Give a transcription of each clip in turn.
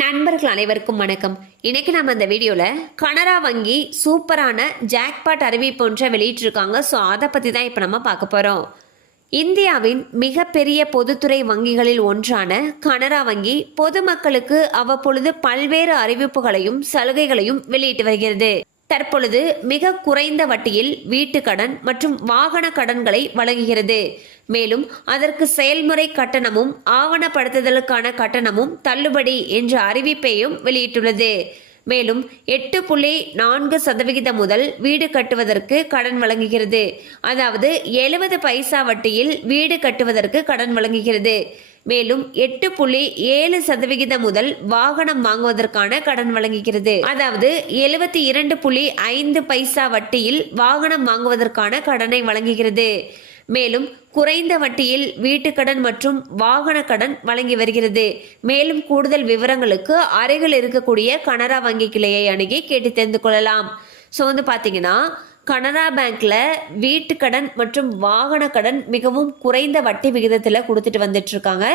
நண்பர்கள் அனைவருக்கும் வணக்கம். இன்னைக்கு நம்ம இந்த வீடியோவில் கனரா வங்கி சூப்பரான ஜாக்பாட் அறிவிப்பு ஒன்றை வெளியிட்டிருக்காங்க. ஸோ அதை பற்றி தான் இப்போ நம்ம பார்க்க போகிறோம் இந்தியாவின் மிகப்பெரிய பொதுத்துறை வங்கிகளில் ஒன்றான கனரா வங்கி பொதுமக்களுக்கு அவ்வப்பொழுது பல்வேறு அறிவிப்புகளையும் சலுகைகளையும் வெளியிட்டு வருகிறது. தற்பொழுது மிக குறைந்த வட்டியில் வீட்டு கடன் மற்றும் வாகன கடன்களை வழங்குகிறது. மேலும் அதற்கு செயல்முறை கட்டணமும் ஆவணப்படுத்துதலுக்கான கட்டணமும் தள்ளுபடி என்ற அறிவிப்பையும் வெளியிட்டுள்ளது. மேலும் எட்டு புள்ளி நான்கு சதவிகிதம் முதல் வீடு கட்டுவதற்கு கடன் வழங்குகிறது. அதாவது எழுபது பைசா வட்டியில் வீடு கட்டுவதற்கு கடன் வழங்குகிறது. மேலும் எட்டு புள்ளி ஏழு சதவிகிதம் முதல் வாகனம் வாங்குவதற்கான கடன் வழங்குகிறது. அதாவது எழுபத்தி இரண்டு புள்ளி ஐந்து பைசா வட்டியில் வாகனம் வாங்குவதற்கான கடனை வழங்குகிறது. மேலும் குறைந்த வட்டியில் வீட்டுக்கடன் மற்றும் வாகன கடன் வழங்கி வருகிறது. மேலும் கூடுதல் விவரங்களுக்கு அருகில் இருக்கக்கூடிய கனரா வங்கி கிளையை அணுகி கேட்டு தெரிந்து கொள்ளலாம். ஸோ வந்து பார்த்தீங்கன்னா கனரா பேங்க்ல வீட்டு கடன் மற்றும் வாகன கடன் மிகவும் குறைந்த வட்டி விகிதத்தில் கொடுத்துட்டு வந்துட்டு இருக்காங்க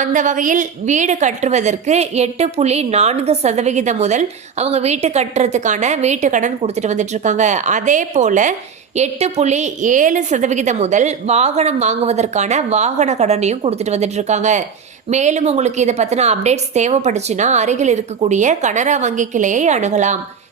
அந்த வகையில் வீடு கட்டுவதற்கு எட்டு புள்ளி நான்கு சதவிகிதம் முதல் அவங்க வீட்டு கட்டுறதுக்கான வீட்டு கடன் கொடுத்துட்டு வந்துட்டு இருக்காங்க அதே போல எட்டு புள்ளி ஏழு சதவிகிதம் முதல் வாகனம் வாங்குவதற்கான வாகன கடனையும் கொடுத்துட்டு வந்துட்டு இருக்காங்க மேலும் உங்களுக்கு இதை பற்றின அப்டேட்ஸ் தேவைப்படுச்சுன்னா அருகில் இருக்கக்கூடிய கனரா வங்கி கிளையை அணுகலாம்.